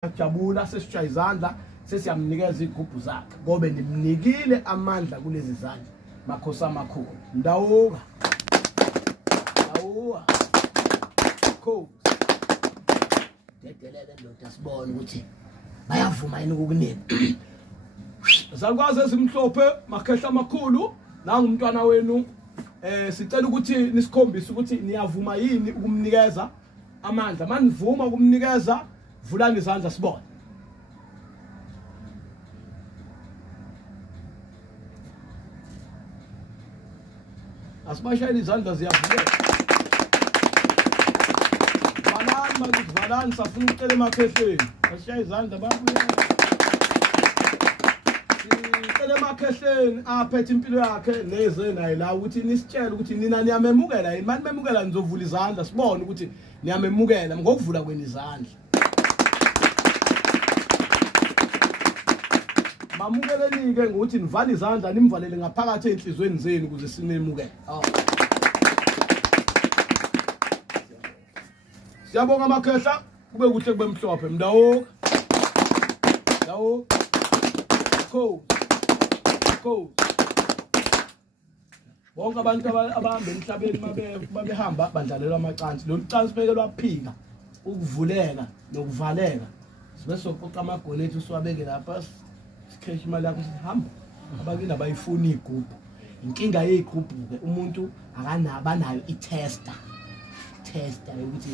Jabula sesishaya izandla sesiyamnikeza igubhu zakhe ngoba nimnikile amandla kulezi zandla makhosi amakhulu ndawuka ko dedelele ndoda sibone ukuthi bayavuma yini ukukunika zakwazi ezimhlophe makhehla amakhulu nanga umntwana wenu sicela ukuthi nisikhombise ukuthi niyavuma yini ukumnikeza amandla manivuma ukumnikeza vulani izandla sibone asibashayela izandla ziyavuleka valani safuna ukucela emakhehleni asishaya izandla babuya sicela emakhehleni aphethe impilo yakhe neze naye la ukuthi nisitshele ukuthi nina niyamemukela yini manje memukela nizovula izandla sibone ukuthi niyamemukela ngokuvula kwenu izandla mamukeleni-ke ngokuthi nivale izandla nimvalele ngaphakathi ey'nhliziyweni zenu ukuze simemukele siyabonga amakhehla kube kuhle kube mhlophe mndawuka bonke abantu abahamba emhlabeni babehamba bandlalelwa amacansi lolu cansi beke lwaphika ukuvuleka nokuvaleka sibe soqoqa amagonethi usiwabeke lapha sikheshi imali yakho sihamba abakini abayifuni igubhu inkinga yegubhu ke umuntu akanabanayo itester ukuthi